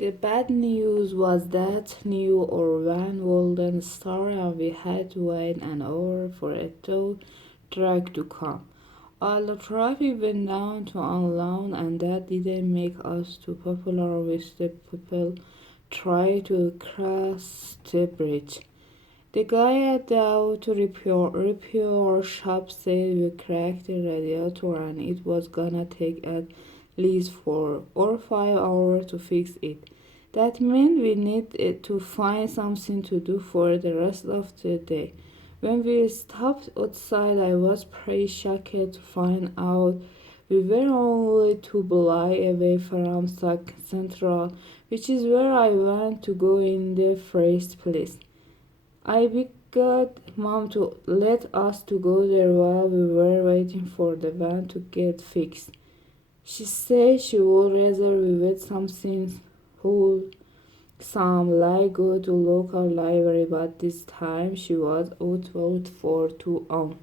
The bad news was that new or van wouldn't start and we had to wait an hour for a tow truck to come. All the traffic went down to unload and that didn't make us too popular with the people trying to cross the bridge. The guy at the auto repair shop said we cracked the radiator and it was gonna take at least 4 or 5 hours to fix it. That meant we needed to find something to do for the rest of the day. When we stopped outside, I was pretty shocked to find out we were only 2 blocks away from Sac Central, which is where I want to go in the first place. I begged Mom to let us to go there while we were waiting for the van to get fixed. She said she would rather we with something wholesome like go to local library, but this time she was out for too long.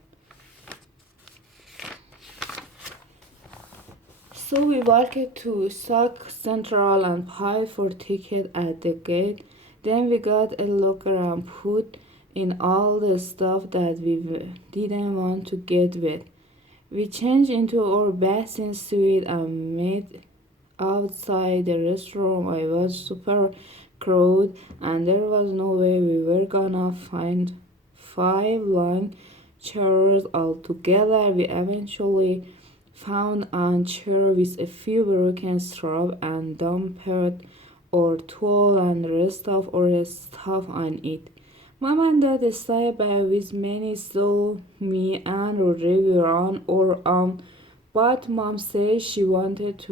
So we walked to Sac Central and paid for ticket at the gate. Then we got a locker and put in all the stuff that we didn't want to get wet. We changed into our bathing suit and made outside the restaurant. I was super crowded and there was no way we were gonna find 5 long chairs altogether. We eventually found a chair with a few broken straps and dumped or towel and the rest of our stuff on it. Mom and Dad stayed back with me, so me and Rodrigo were on our own. But Mom said she wanted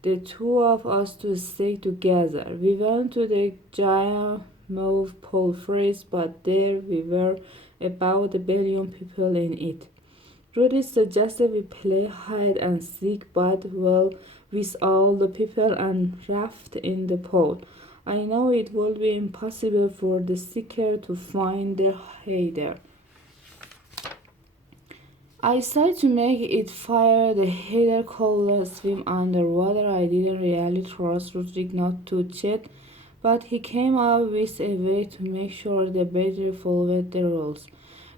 the two of us to stay together. We went to the giant mauve pole first, but there we were about 1 billion people in it. Rudy suggested we play hide and seek, but well, with all the people and raft in the pool. I know it would be impossible for the seeker to find the hider. I tried to make it fire. The hider could swim underwater. I didn't really trust Rodrigo not to cheat, but he came up with a way to make sure the battery followed the rules.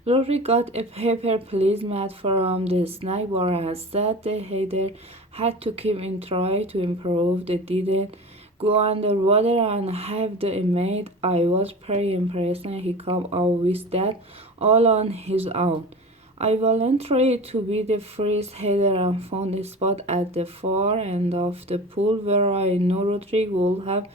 Rory got a paper placemat from the snack bar and said the header had to keep in try to improve. They didn't go underwater and have the mate. I was pretty impressed and he came up with that all on his own. I volunteered to be the first header and found a spot at the far end of the pool where I know Rodrigo would have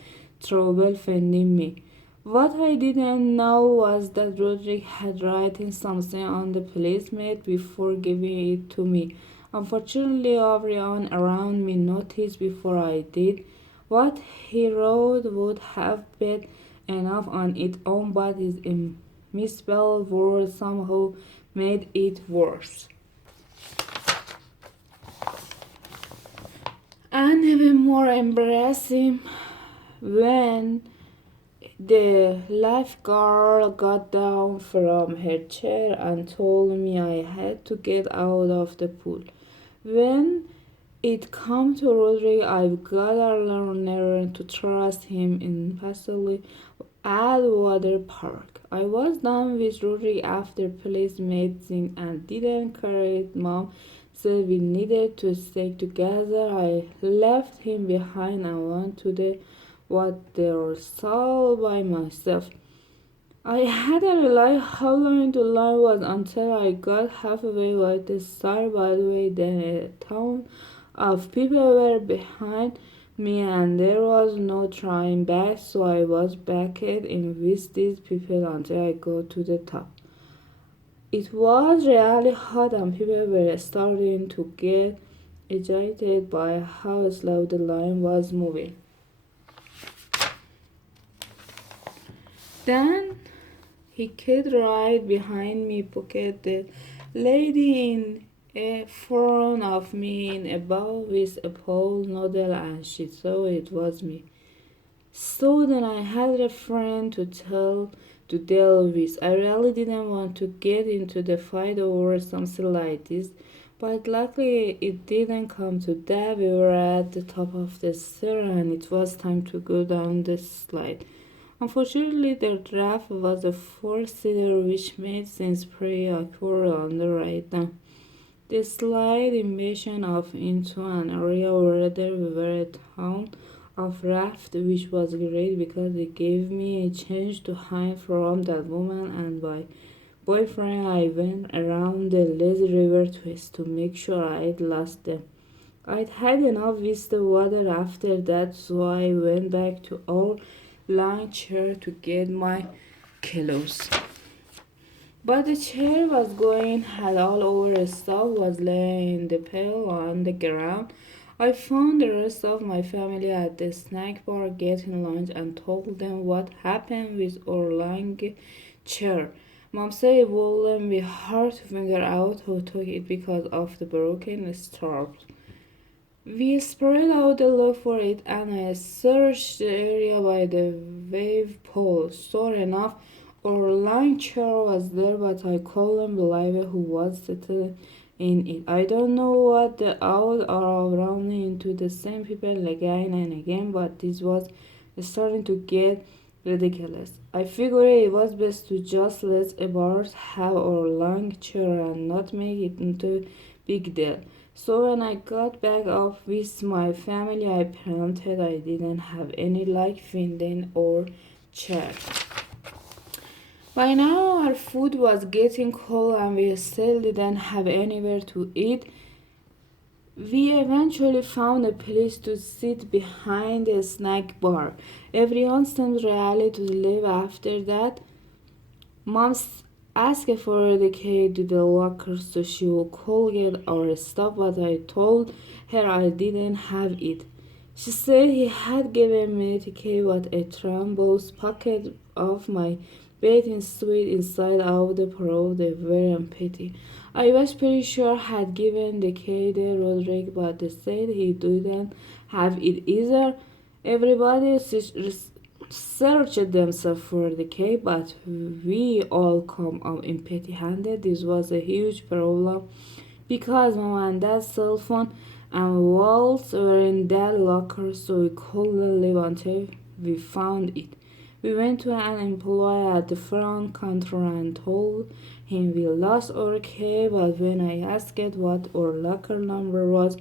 trouble finding me. What I didn't know was that Roderick had written something on the placemat before giving it to me. Unfortunately, everyone around me noticed before I did. What he wrote would have been enough on its own, but his misspelled word somehow made it worse. And even more embarrassing when the lifeguard got down from her chair and told me I had to get out of the pool. When it came to Rodrigo, I've got to learn to trust him implicitly at water park. I was done with Rodrigo after police meeting and didn't care it. Mom said we needed to stay together. I left him behind and went to the water all by myself. I hadn't realized how long the line was until I got halfway with the start. By the way, then a town of people were behind me and there was no trying back, so I was backed in with these people until I got to the top. It was really hot and people were starting to get agitated by how slow the line was moving. Then he came right behind me, pocket the lady in front of me in a bowl with a pole noodle, and she saw it was me. So then I had a friend to deal with. I really didn't want to get into the fight over something like this, But luckily it didn't come to that. We were at the top of the stair and it was time to go down the slide. Unfortunately, the draft was a four-seater which made things pretty awkward on the ride down. The slide invasion of into an area where there were a ton of raft, which was great because it gave me a chance to hide from that woman and my boyfriend. I went around the lazy river twist to make sure I'd lost them. I'd had enough with the water after that, so I went back to our long chair to get my clothes. But the chair was going, had all our stuff was laying in the pail on the ground. I found the rest of my family at the snack bar getting lunch and told them what happened with our long chair. Mom said it wouldn't be hard to figure out who took it because of the broken straps. We spread out to look for it and I searched the area by the wave pole. Sure enough, our long chair was there, but I couldn't believe who was sitting in it. I don't know what the odds are of running into the same people again and again, but this was starting to get ridiculous. I figured it was best to just let Ebert have our long chair and not make it into a big deal. So when I got back up with my family, I pretended I didn't have any like finding or chair. By now our food was getting cold and we still didn't have anywhere to eat. We eventually found a place to sit behind a snack bar. Everyone seemed really to leave after that. Mom asked for the key to the locker so she could get our stuff, but I told her I didn't have it. She said he had given me the key, but a trombose pocket of my bathing suit inside of the pro they were empty. I was pretty sure had given the key to Roderick, but they said he didn't have it either. Everybody searched themselves for the key, but we all come up empty-handed. This was a huge problem because Mom and Dad's cell phone and wallets were in that locker, so we couldn't leave until we found it. We went to an employee at the front counter and told him we lost our key, but when I asked what our locker number was,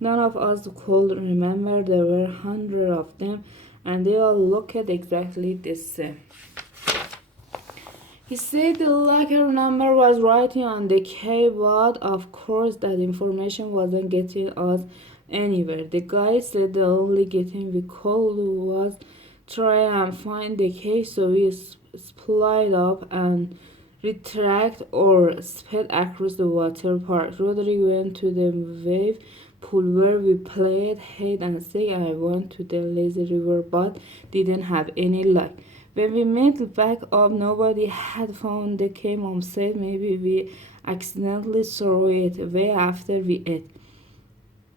none of us could remember. There were hundreds of them, and they all looked exactly the same. He said the locker number was writing on the key, but of course that information wasn't getting us anywhere. The guy said the only getting we could was try and find the key, so we split up and retract or sped across the water park. Roderick went to the wave pool where we played hide and seek, and I went to the lazy river but didn't have any luck. When we met back up, nobody had found the key. Mom said maybe we accidentally threw it away after we ate.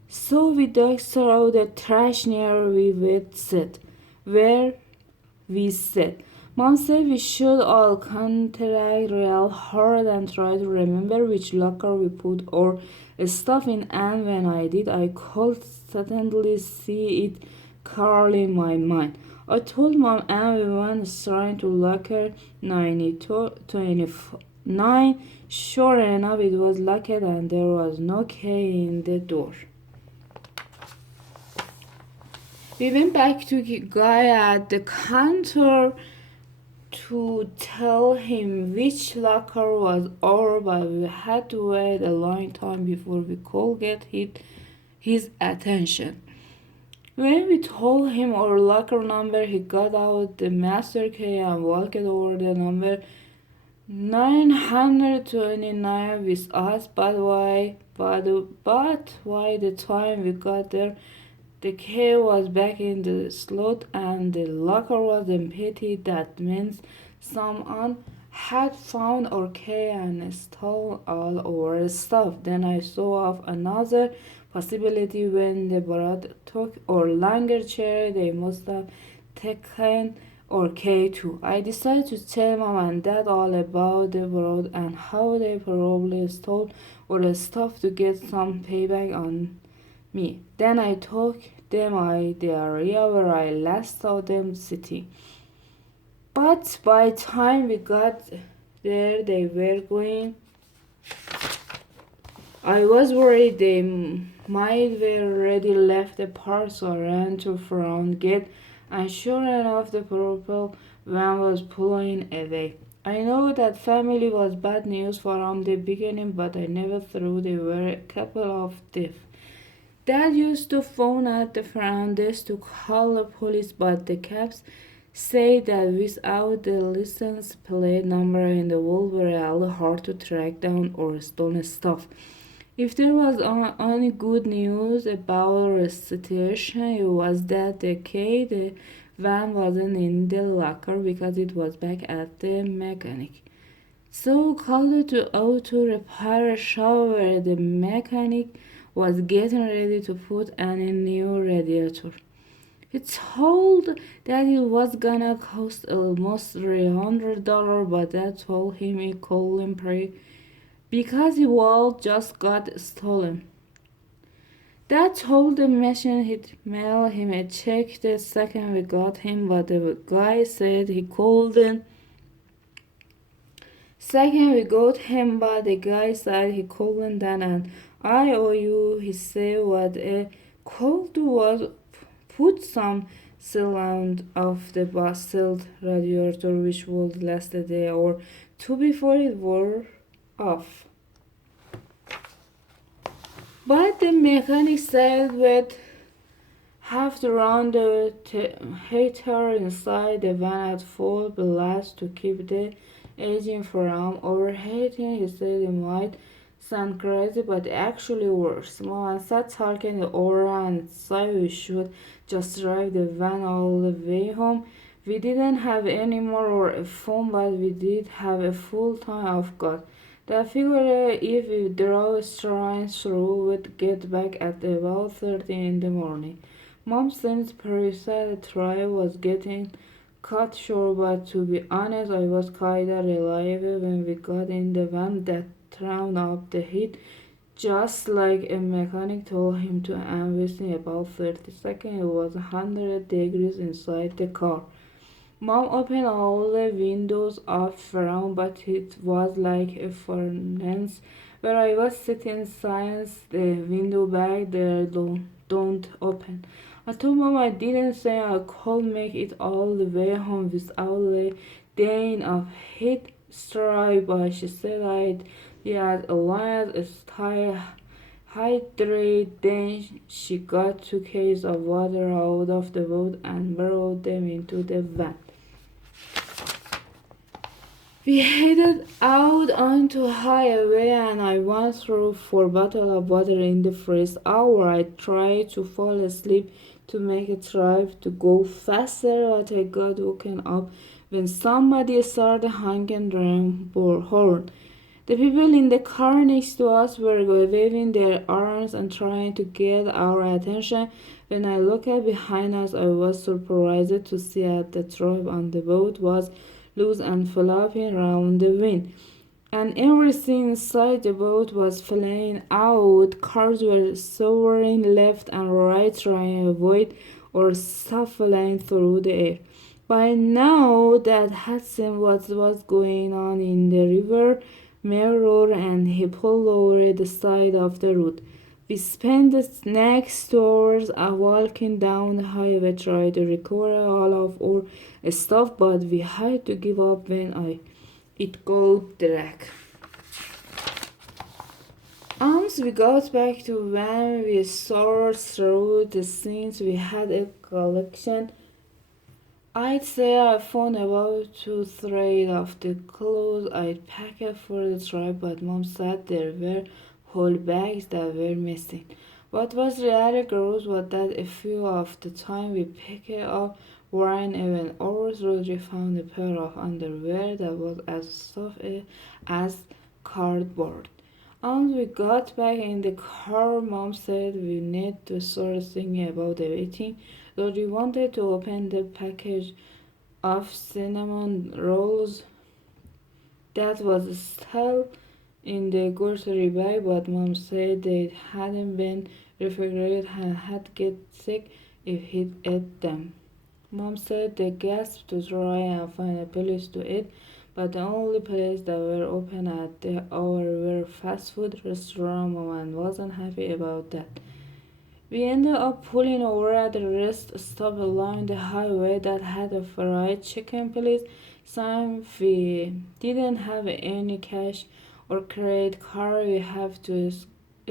So we dug through the trash near we would sit, where we sat. Mom said we should all contract real hard and try to remember which locker we put our stuff in, and when I did, I could suddenly see it clearly in my mind. I told Mom and we went straight to locker 9229. Sure enough, it was locked and there was no key in the door. We went back to the guy at the counter to tell him which locker was ours, but we had to wait a long time before we could get his attention. When we told him our locker number, he got out the master key and walked over the number 929 with us, but by the time we got there, the key was back in the slot and the locker was empty. That means someone had found our key and stole all our stuff. Then I saw of another possibility. When the Barat took our longer chair, they must have taken or K2. I decided to tell mom and dad all about the road and how they probably stole or stuff to get some payback on me. Then I took them the area where I last saw them sitting. But by the time we got there, they were going. I was worried they might have already left the park, so I ran to the front gate, and sure enough, the purple van was pulling away. I know that family was bad news from the beginning, but I never thought they were a couple of thieves. Dad used to phone at the front desk to call the police, but the cops say that without the license plate number in the world were really hard to track down or stolen stuff. If there was any good news about the situation, it was that the van wasn't in the locker because it was back at the mechanic. So called to auto repair shop where the mechanic was getting ready to put in a new radiator. He told that it was gonna cost almost $300, but Dad told him he couldn't pay because it all just got stolen. Dad told the machine he'd mail him a check the second we got him, but the guy said he couldn't. Second we got him, but the guy said he couldn't then, and I owe you, he said what a could do was put some sealant off the busted radiator which would last a day or two before it wore off. But the mechanic said we'd have to run the heater inside the van at full blast to keep the engine from overheating. He said it might sound crazy, but it actually works. Mom sat talking over and said we should just drive the van all the way home. We didn't have any more or a phone, but we did have a full time of God. I figured if we drove straight through, we'd get back at about 30 in the morning. Mom seemed pretty sad the drive was getting cut short, but to be honest, I was kinda relieved when we got in the van that turned up the heat just like a mechanic told him to, and within about 30 seconds it was 100 degrees inside the car. Mom opened all the windows up front, but it was like a furnace where I was sitting since the window back there don't open. I told Mom I didn't say I could make it all the way home without the dying of heat stroke, but she said I'd be as long as stay hydrated. Then she got 2 cases of water out of the boat and brought them into the van. We headed out onto highway and I went through 4 bottles of water in the first hour. I tried to fall asleep to make a drive to go faster, but I got woken up when somebody started honking their horn. The people in the car next to us were waving their arms and trying to get our attention. When I looked behind us, I was surprised to see that the rope on the boat was loose and flopping around the wind, and everything inside the boat was flying out. Cars were soaring left and right, trying to avoid or flying through the air. By now, Dad had seen what was going on in the river mirror, and he pulled over the side of the road. We spent the next 2 hours walking down the highway trying to recover all of our stuff, but we had to give up when it got dark. Once we got back to when we sorted through the things we had a collection. I'd say I found about 2 threads of the clothes I'd packed for the trip, but Mom said there were whole bags that were missing. What was really gross was that a few of the time we picked it up weren't even ours. Rodri found a pair of underwear that was as soft as cardboard. Once we got back in the car, Mom said we need to start thinking about everything. Rodri wanted to open the package of cinnamon rolls that was still in the grocery bag, but Mom said they hadn't been refrigerated and had get sick if he'd ate them. Mom said they gasped to try and find a place to eat, but the only place that were open at the hour were fast food restaurants. Mom wasn't happy about that. We ended up pulling over at the rest stop along the highway that had a fried chicken place sign. We didn't have any cash or credit card. We have to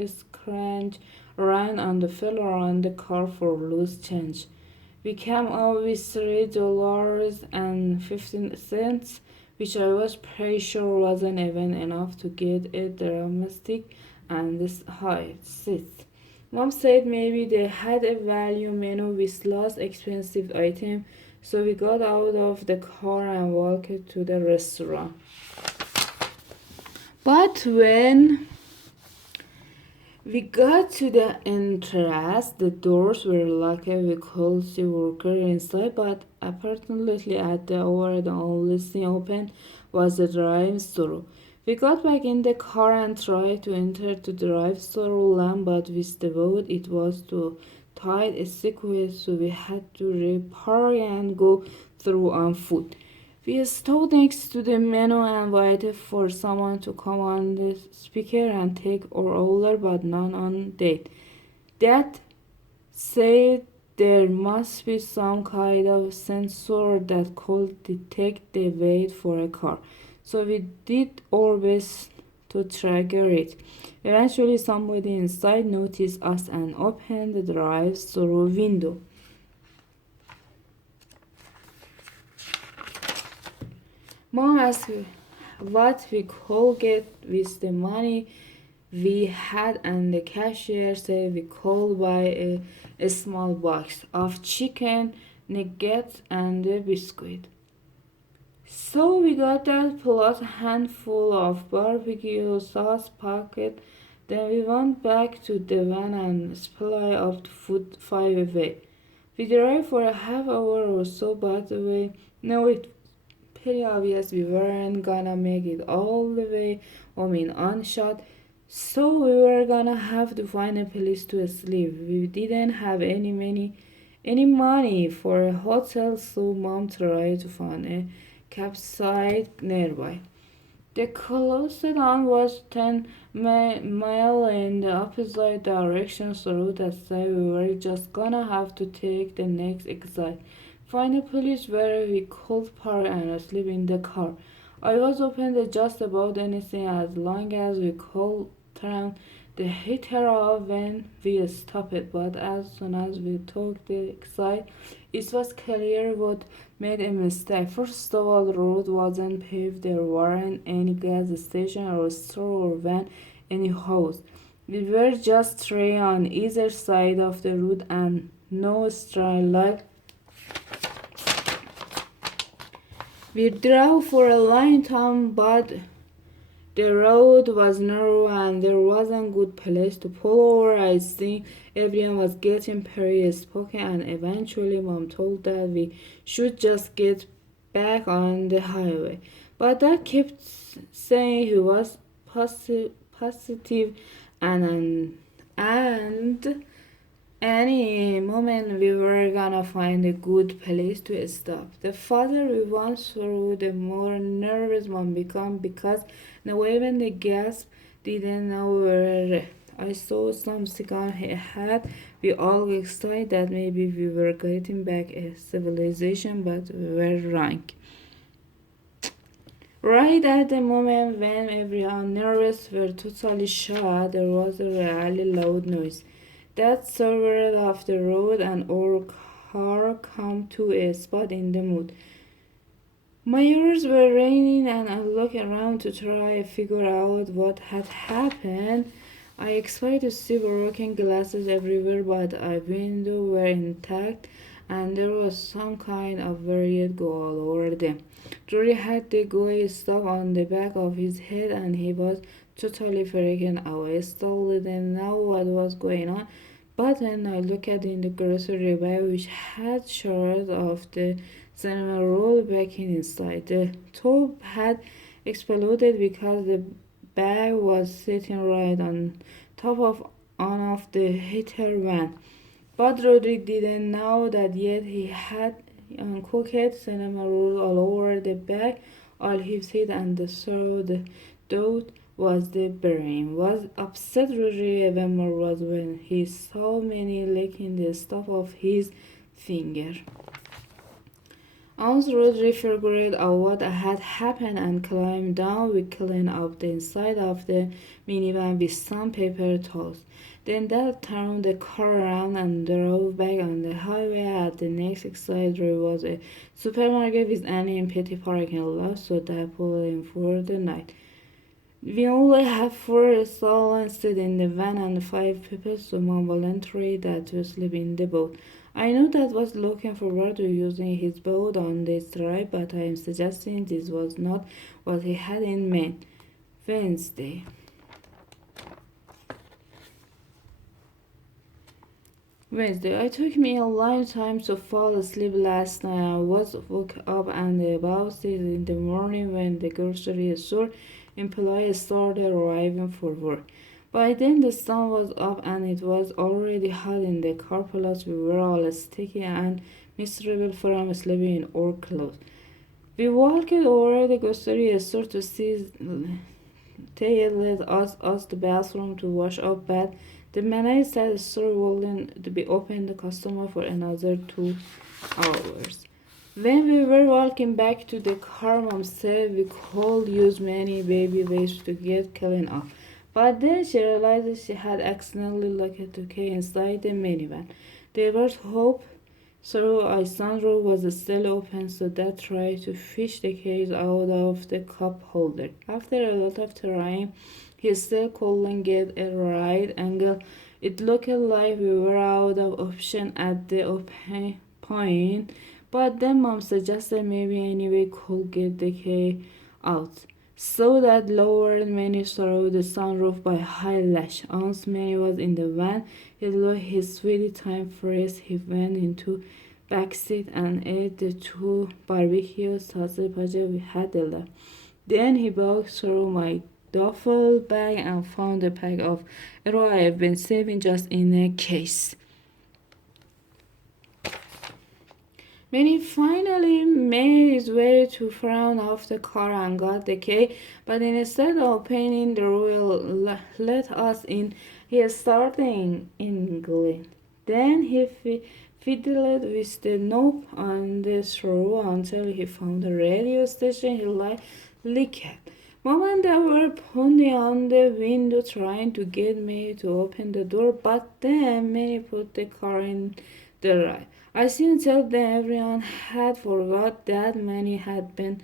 scrounge around on the floor on the car for loose change. We came up with $3.15, which I was pretty sure wasn't even enough to get a drumstick and this high seat. Mom said maybe they had a value menu with less expensive items, so we got out of the car and walked to the restaurant. But when we got to the entrance, the doors were locked. We could see workers inside, but apparently at the hour the only thing open was the drive-thru. We got back in the car and tried to enter the drive-thru lane, but with the boat it was too tight a sequence, so we had to repark and go through on foot. We stood next to the menu and waited for someone to come on the speaker and take our order, but none on date. That said there must be some kind of sensor that could detect the wait for a car. So we did our best to trigger it. Eventually somebody inside noticed us and opened the drive-thru window. Mom asked what we could get with the money we had, and the cashier said we could buy a small box of chicken nuggets and a biscuit. So we got that plus a handful of barbecue sauce packet. Then we went back to the van and supply up to food 5 away. We drove for a half hour or so, but we know it pretty obvious we weren't gonna make it all the way home in one shot, so we were gonna have to find a place to sleep. We didn't have any money for a hotel, so Mom tried to find a campsite nearby. The closest one was 10 miles in the opposite direction, so that said we were just gonna have to take the next exit. Find a place where we could park and sleep in the car. I was open to just about anything as long as we could turn the heater off when we stopped, but as soon as we took the exit, it was clear what made a mistake. First of all, the road wasn't paved. There weren't any gas station or store or van, any house. We were just three on either side of the road and no street light. We drove for a long time, but the road was narrow and there wasn't good place to pull over. I think everyone was getting pretty spooky, and eventually Mom told that we should just get back on the highway. But Dad kept saying he was positive and any moment we were gonna find a good place to stop. The farther we went through, the more nervous Mom became because now even the gasp didn't know where I saw something on her head. We all excited that maybe we were getting back a civilization, but we were wrong. Right at the moment when everyone nervous were totally shut, there was a really loud noise that swerved off the road and our car came to a spot in the mud. My ears were ringing and I looked around to try to figure out what had happened. I expected to see broken glasses everywhere, but our windows were intact and there was some kind of weird go all over them. Rory had the guy stuck on the back of his head and he was totally freaking out. I still didn't know what was going on, but then I looked in the grocery bag which had shards of the cinema rolled back inside. The top had exploded because the bag was sitting right on top of one of the hitter van. But Roderick didn't know that yet. He had uncooked cinema rolls all over the bag. All he said and saw the doubt was the brain. Was upset Roderick even more was when he saw Manny licking the stuff off his finger. Once Roderick figured out what had happened and climbed down, we cleaned up the inside of the minivan with some paper towels. Then Dad turned the car around and drove back on the highway. At the next exit there was a supermarket with an empty parking lot, so Dad pulled in for the night. We only had 4 instead in the van and 5 people, so Mom volunteered that to sleep in the boat. I know Dad was looking forward to using his boat on this trip, but I am suggesting this was not what he had in mind. Wednesday. I took me a long time to fall asleep last night. I was woke up and about 6 in the morning when the grocery store employees started arriving for work. By then the sun was up and it was already hot in the car, plus we were all sticky and miserable from sleeping in our clothes. We walked over the grocery store to see they let us the bathroom to wash up, but the manager said the store wouldn't be open to customer for another 2 hours. When we were walking back to the car, Mom said we could use many baby wipes to get clean up. But then she realized she had accidentally locked the key inside the minivan. There was hope, so our sunroof was still open, so Dad tried to fish the keys out of the cup holder. After a lot of trying, he still couldn't get a right angle. It looked like we were out of option at the open point, but then Mom suggested maybe anyway could get the key out. So Dad lowered Manny through the sunroof by high lash. Once Manny was in the van, he looked his sweetie time first. He went into backseat and ate the 2 barbecue sausages we had left. Then he walked through my duffel bag and found a pack of arrows I have been saving just in a case. When he finally made his way to front of the car and got the key, but instead of opening the door let us in, he started English. Then he fiddled with the knob on the throw until he found a radio station he liked. Mom and Dad were pounding on the window trying to get me to open the door, but then Mary put the car in the right. I soon told them everyone had forgot that Manny had been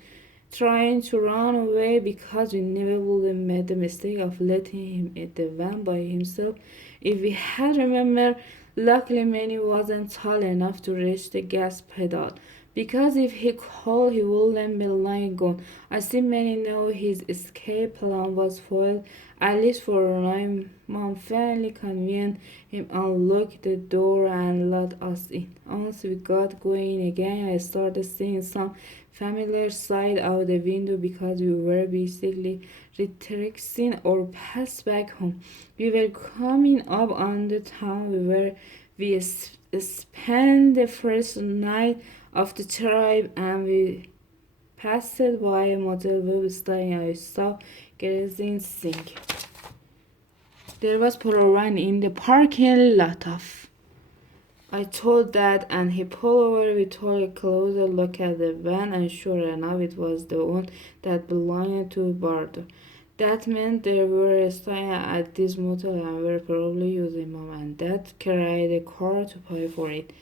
trying to run away because we never would have made the mistake of letting him in the van by himself if we had remembered. Luckily, Manny wasn't tall enough to reach the gas pedal, because if he could, he wouldn't be lying gone. I see Manny know his escape plan was foiled, at least for a night. Mom finally convinced him unlock the door and let us in. Once we got going again, I started seeing some familiar sight out the window because we were basically retracing our path back home. We were coming up on the town where we spent the first night of the trip, and we passed by a motel website and I saw kerosene sink. There was Polaroid in the parking lot of. I told Dad, and he pulled over. We took a closer look at the van, and sure enough, it was the one that belonged to Bardo. That meant they were staying at this motel and were probably using Mom and Dad carried a car to pay for it.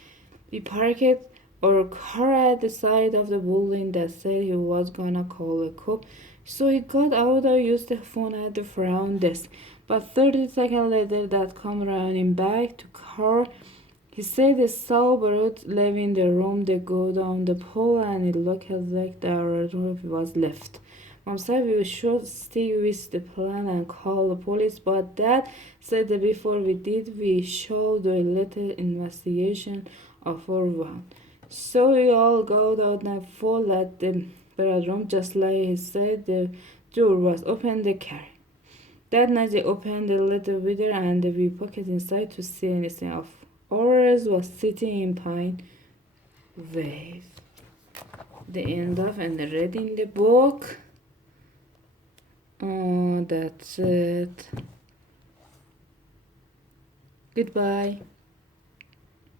We parked our car at the side of the building. That said he was gonna call a cop, so he got out and used the phone at the front desk. But 30 seconds later, Dad came running back to car. He said he saw Barut leaving the room. They go down the pole, and it looked like the room was left. Mom said we should stick with the plan and call the police, but Dad said that before we did, we should do a little investigation of our van. So we all got out and fall at the bedroom just like he said. The door was open. The car. That night they opened the little window and we pocket inside to see anything of ours was sitting in pine wave. The end of and reading the book. Oh, that's it. Goodbye.